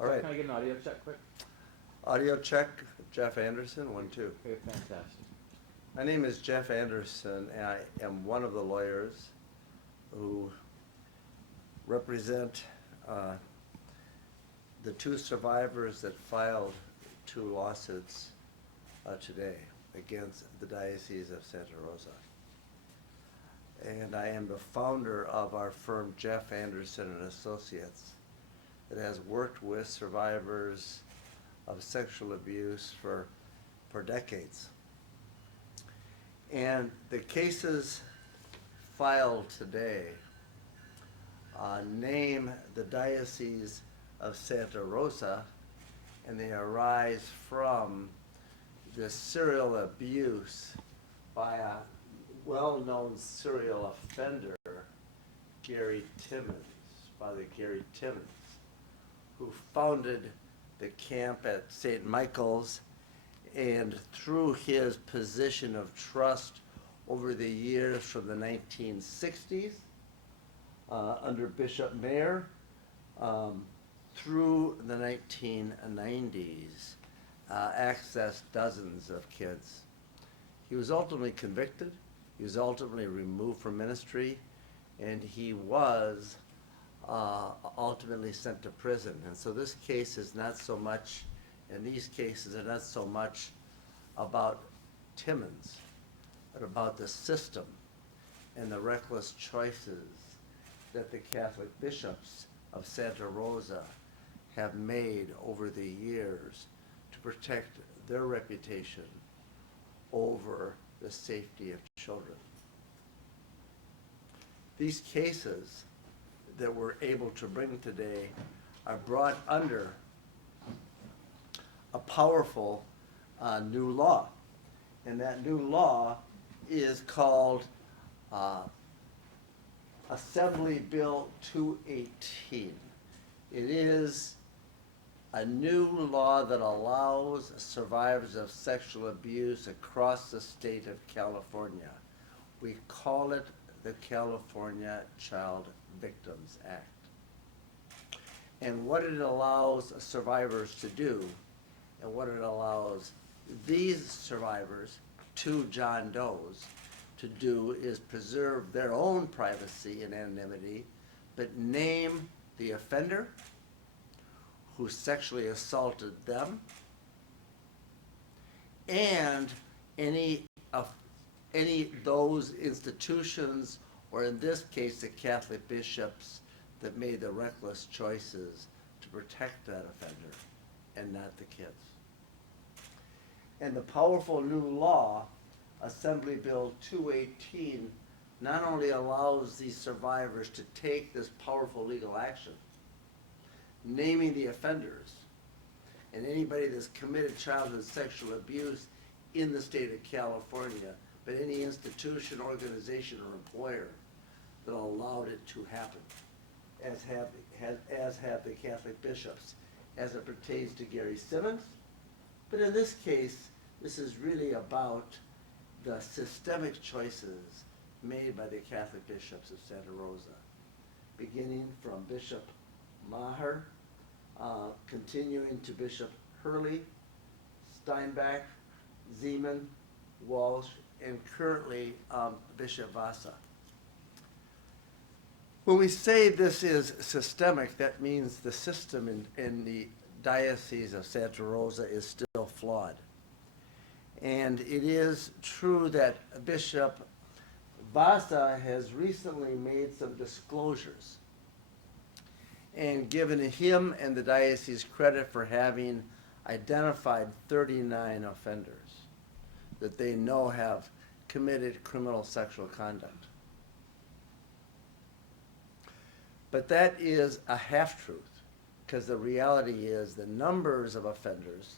All right. Can I get an audio check quick? Audio check, Jeff Anderson, 1, 2. Okay, fantastic. My name is Jeff Anderson, and I am one of the lawyers who represent the two survivors that filed two lawsuits today against the Diocese of Santa Rosa. And I am the founder of our firm, Jeff Anderson and Associates, that has worked with survivors of sexual abuse for decades. And the cases filed today name the Diocese of Santa Rosa, and they arise from the serial abuse by a well-known serial offender, Father Gary Timmons, who founded the camp at St. Michael's, and through his position of trust over the years from the 1960s under Bishop Mayer through the 1990s, accessed dozens of kids. He was ultimately convicted. He was ultimately removed from ministry, and he was ultimately sent to prison. And so this case is not so much, and these cases are not so much about Timmons, but about the system and the reckless choices that the Catholic bishops of Santa Rosa have made over the years to protect their reputation over the safety of children. These cases that we're able to bring today are brought under a powerful new law. And that new law is called Assembly Bill 218. It is a new law that allows survivors of sexual abuse across the state of California. We call it the California Child Victims Act. And what it allows survivors to do, and what it allows these survivors, two John Does, to do is preserve their own privacy and anonymity, but name the offender who sexually assaulted them, and any those institutions, or in this case the Catholic bishops, that made the reckless choices to protect that offender and not the kids. And the powerful new law, Assembly Bill 218, not only allows these survivors to take this powerful legal action, naming the offenders and anybody that's committed childhood sexual abuse in the state of California, but any institution, organization, or employer that allowed it to happen, as have the Catholic bishops, as it pertains to Gary Timmons. But in this case, this is really about the systemic choices made by the Catholic bishops of Santa Rosa, beginning from Bishop Maher, continuing to Bishop Hurley, Steinbach, Zeman, Walsh, and currently Bishop Vasa. When we say this is systemic, that means the system in the Diocese of Santa Rosa is still flawed. And it is true that Bishop Vasa has recently made some disclosures and given him and the diocese credit for having identified 39 offenders that they know have committed criminal sexual conduct. But that is a half-truth, because the reality is the numbers of offenders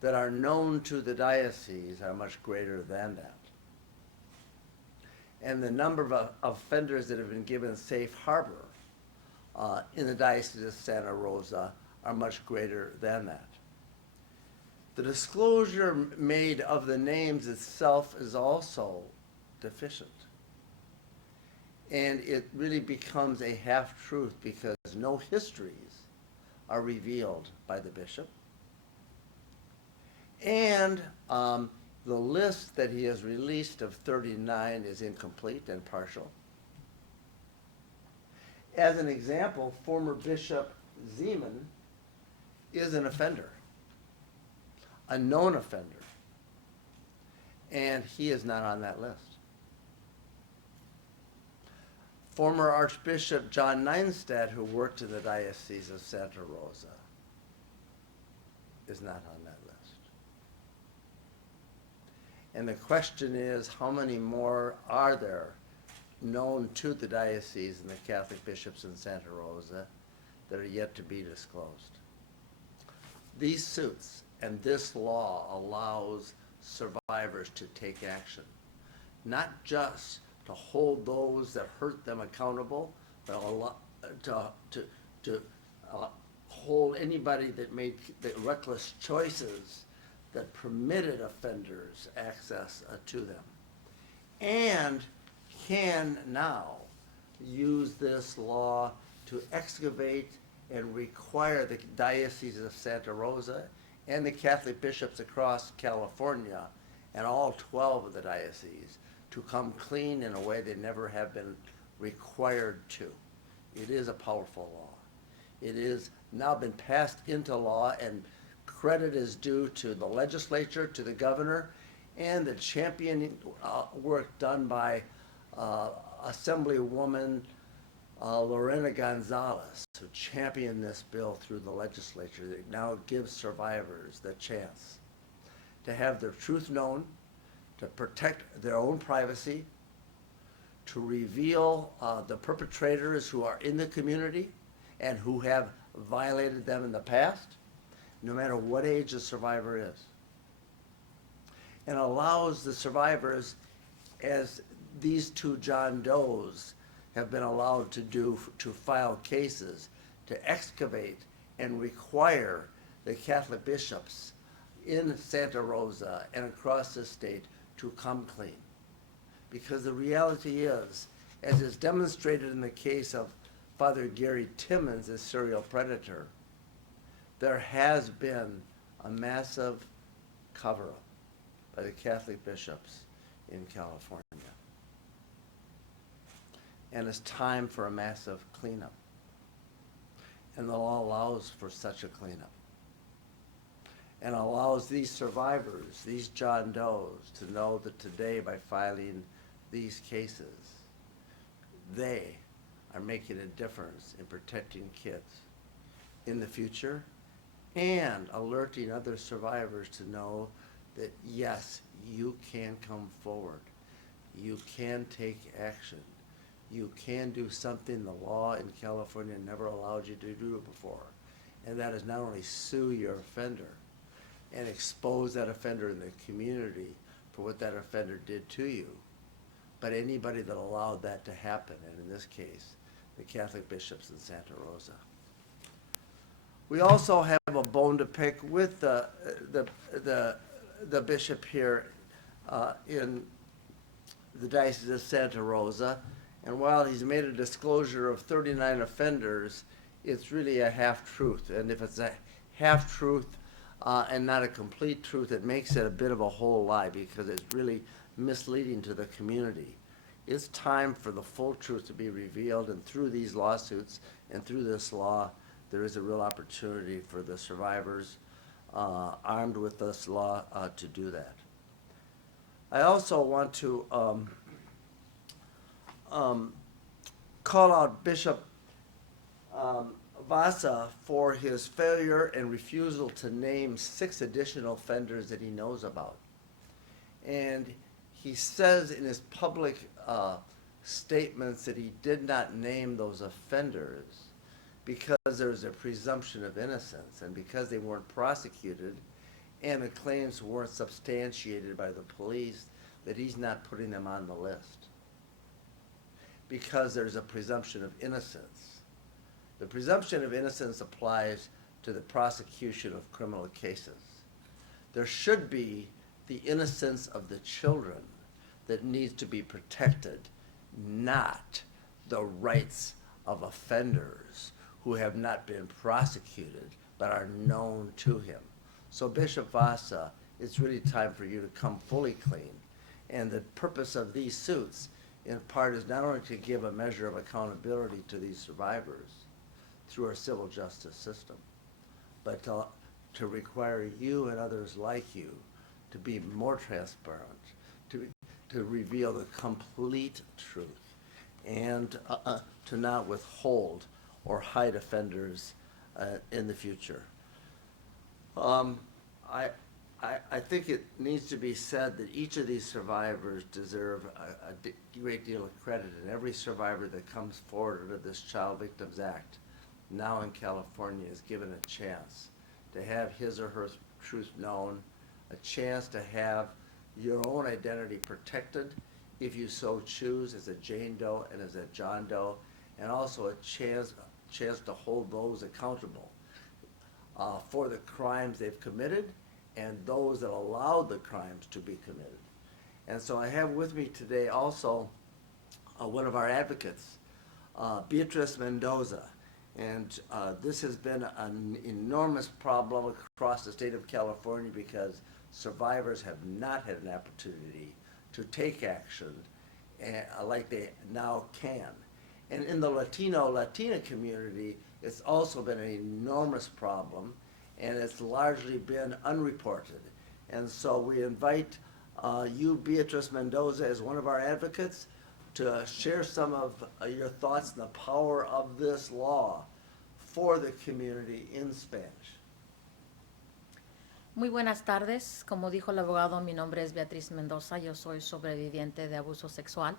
that are known to the diocese are much greater than that. And the number of offenders that have been given safe harbor in the Diocese of Santa Rosa are much greater than that. The disclosure made of the names itself is also deficient. And it really becomes a half-truth because no histories are revealed by the bishop. And the list that he has released of 39 is incomplete and partial. As an example, former Bishop Zeman is an offender, a known offender, and he is not on that list. Former Archbishop John Neinstadt, who worked in the Diocese of Santa Rosa, is not on that list. And the question is, how many more are there known to the diocese and the Catholic bishops in Santa Rosa that are yet to be disclosed? These suits and this law allows survivors to take action, not just to hold those that hurt them accountable, but to hold anybody that made the reckless choices that permitted offenders access to them, and can now use this law to excavate and require the Diocese of Santa Rosa and the Catholic bishops across California and all 12 of the dioceses to come clean in a way they never have been required to. It is a powerful law. It is now been passed into law, and credit is due to the legislature, to the governor, and the championing work done by Assemblywoman Lorena Gonzalez, who championed this bill through the legislature that now gives survivors the chance to have their truth known, to protect their own privacy, to reveal the perpetrators who are in the community and who have violated them in the past, no matter what age the survivor is. And allows the survivors, as these two John Does have been allowed to do, to file cases, to excavate and require the Catholic bishops in Santa Rosa and across the state to come clean. Because the reality is, as is demonstrated in the case of Father Gary Timmons, a serial predator, there has been a massive cover-up by the Catholic bishops in California. And it's time for a massive cleanup. And the law allows for such a cleanup. And allows these survivors, these John Does, to know that today, by filing these cases, they are making a difference in protecting kids in the future, and alerting other survivors to know that, yes, you can come forward. You can take action. You can do something the law in California never allowed you to do before. And that is not only sue your offender and expose that offender in the community for what that offender did to you, but anybody that allowed that to happen, and in this case, the Catholic bishops in Santa Rosa. We also have a bone to pick with the bishop here in the Diocese of Santa Rosa. And while he's made a disclosure of 39 offenders, it's really a half-truth. And if it's a half-truth and not a complete truth, it makes it a bit of a whole lie, because it's really misleading to the community. It's time for the full truth to be revealed, and through these lawsuits and through this law, there is a real opportunity for the survivors armed with this law to do that. I also want to call out Bishop Vasa for his failure and refusal to name 6 additional offenders that he knows about. And he says in his public statements that he did not name those offenders because there's a presumption of innocence, and because they weren't prosecuted and the claims weren't substantiated by the police, that he's not putting them on the list. Because there's a presumption of innocence. The presumption of innocence applies to the prosecution of criminal cases. There should be the innocence of the children that needs to be protected, not the rights of offenders who have not been prosecuted but are known to him. So Bishop Vasa, it's really time for you to come fully clean. And the purpose of these suits, in part, is not only to give a measure of accountability to these survivors through our civil justice system, but to require you and others like you to be more transparent, to reveal the complete truth, and to not withhold or hide offenders in the future. I think it needs to be said that each of these survivors deserve a great deal of credit, and every survivor that comes forward under this Child Victims Act now in California is given a chance to have his or her truth known, a chance to have your own identity protected if you so choose, as a Jane Doe and as a John Doe, and also a chance to hold those accountable for the crimes they've committed and those that allowed the crimes to be committed. And so I have with me today also one of our advocates, Beatriz Mendoza. And this has been an enormous problem across the state of California because survivors have not had an opportunity to take action like they now can. And in the Latina community, it's also been an enormous problem, and it's largely been unreported. And so we invite you, Beatriz Mendoza, as one of our advocates, to share some of your thoughts on the power of this law for the community in Spanish. Muy buenas tardes. Como dijo el abogado, mi nombre es Beatriz Mendoza. Yo soy sobreviviente de abuso sexual.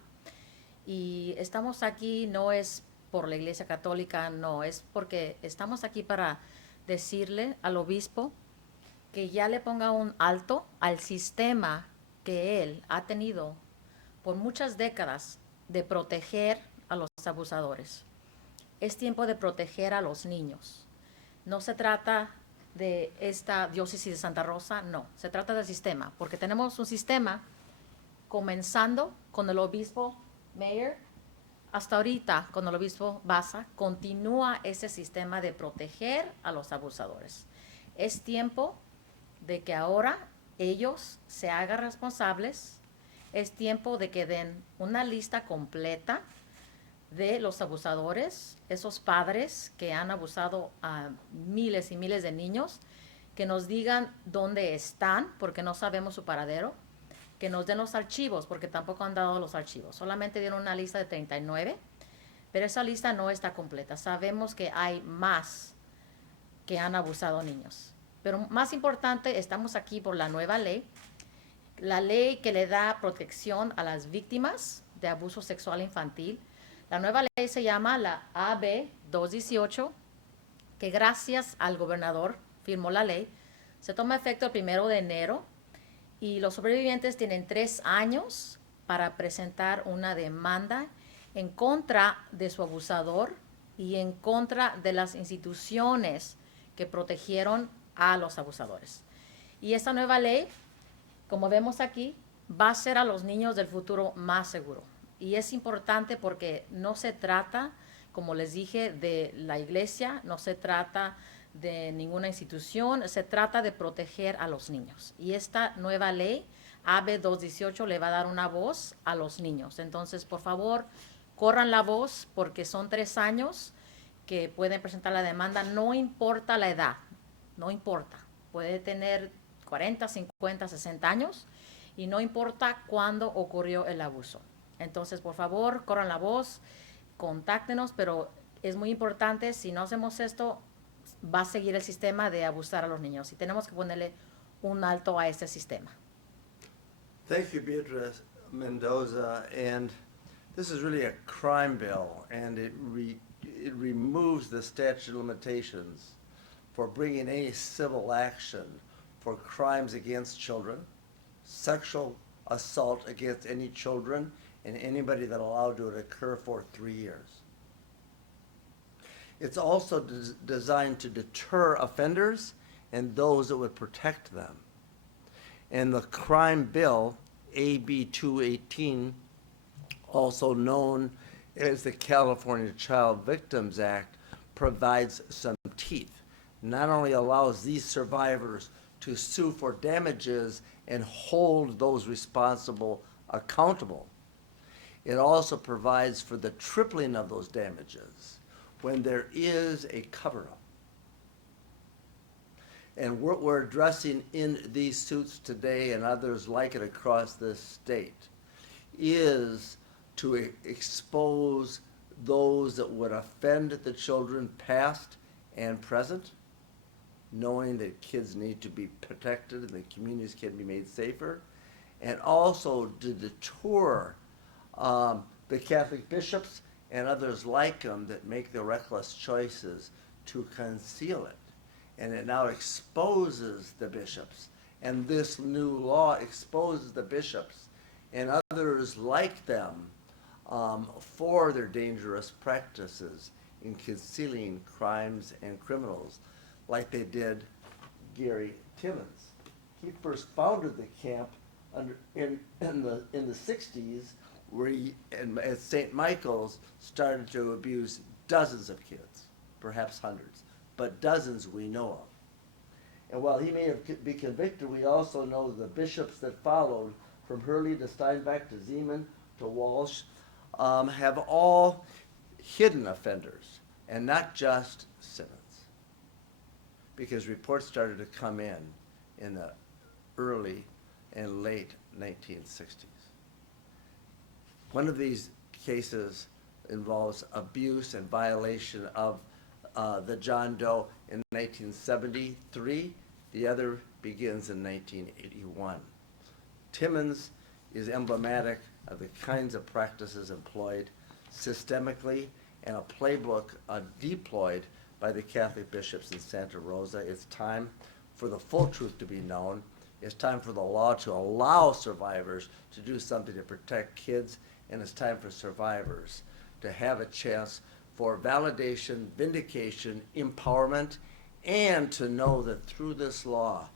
Y estamos aquí no es por la Iglesia Católica, no, es porque estamos aquí para decirle al obispo que ya le ponga un alto al sistema que él ha tenido por muchas décadas de proteger a los abusadores. Es tiempo de proteger a los niños. No se trata de esta diócesis de Santa Rosa, no, se trata del sistema, porque tenemos un sistema comenzando con el obispo Mayor, hasta ahorita con el obispo Vasa, continúa ese sistema de proteger a los abusadores. Es tiempo de que ahora ellos se hagan responsables, es tiempo de que den una lista completa de los abusadores, esos padres que han abusado a miles y miles de niños, que nos digan dónde están, porque no sabemos su paradero, que nos den los archivos, porque tampoco han dado los archivos. Solamente dieron una lista de 39, pero esa lista no está completa. Sabemos que hay más que han abusado niños. Pero más importante, estamos aquí por la nueva ley, la ley que le da protección a las víctimas de abuso sexual infantil. La nueva ley se llama la AB 218, que gracias al gobernador firmó la ley. Se toma efecto el 1 de enero y los sobrevivientes tienen 3 años para presentar una demanda en contra de su abusador y en contra de las instituciones que protegieron a los abusadores. Y esta nueva ley, como vemos aquí, va a hacer a los niños del futuro más seguro. Y es importante porque no se trata, como les dije, de la iglesia, no se trata de ninguna institución, se trata de proteger a los niños. Y esta nueva ley, AB 218, le va a dar una voz a los niños. Entonces, por favor, corran la voz porque son 3 años que pueden presentar la demanda, no importa la edad, no importa. Puede tener 40, 50, 60 años y no importa cuándo ocurrió el abuso. Entonces, por favor, corran la voz, contáctenos, pero es muy importante, si no hacemos esto, va a seguir el sistema de abusar a los niños y tenemos que ponerle un alto a este sistema. Thank you, Beatriz Mendoza. And this is really a crime bill, and it removes the statute of limitations for bringing any civil action for crimes against children, sexual assault against any children, and anybody that allowed to occur for 3 years. It's also designed to deter offenders and those that would protect them. And the crime bill, AB 218, also known as the California Child Victims Act, provides some teeth. Not only allows these survivors to sue for damages and hold those responsible accountable, it also provides for the tripling of those damages when there is a cover-up. And what we're addressing in these suits today and others like it across this state is to expose those that would offend the children past and present, knowing that kids need to be protected and the communities can be made safer, and also to deter the Catholic bishops and others like them that make the reckless choices to conceal it. And it now exposes the bishops. And this new law exposes the bishops and others like them for their dangerous practices in concealing crimes and criminals, like they did Gary Timmons. He first founded the camp in the 60s, where he, at St. Michael's, started to abuse dozens of kids, perhaps hundreds, but dozens we know of. And while he may have been convicted, we also know the bishops that followed, from Hurley to Steinbach to Zeman to Walsh, have all hidden offenders, and not just Simmons. Because reports started to come in the early and late 1960s. One of these cases involves abuse and violation of the John Doe in 1973. The other begins in 1981. Timmons is emblematic of the kinds of practices employed systemically and a playbook deployed by the Catholic bishops in Santa Rosa. It's time for the full truth to be known. It's time for the law to allow survivors to do something to protect kids, and it's time for survivors to have a chance for validation, vindication, empowerment, and to know that through this law,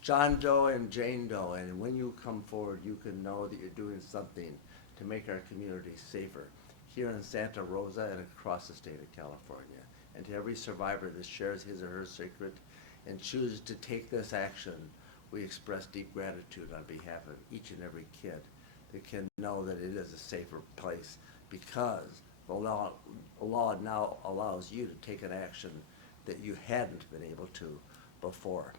John Doe and Jane Doe, and when you come forward, you can know that you're doing something to make our community safer here in Santa Rosa and across the state of California. And to every survivor that shares his or her secret and chooses to take this action, we express deep gratitude on behalf of each and every kid that can know that it is a safer place, because the law now allows you to take an action that you hadn't been able to before.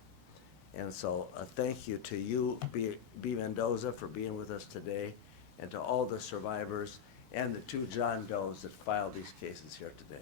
And so thank you to you, B. Mendoza, for being with us today, and to all the survivors and the two John Does that filed these cases here today.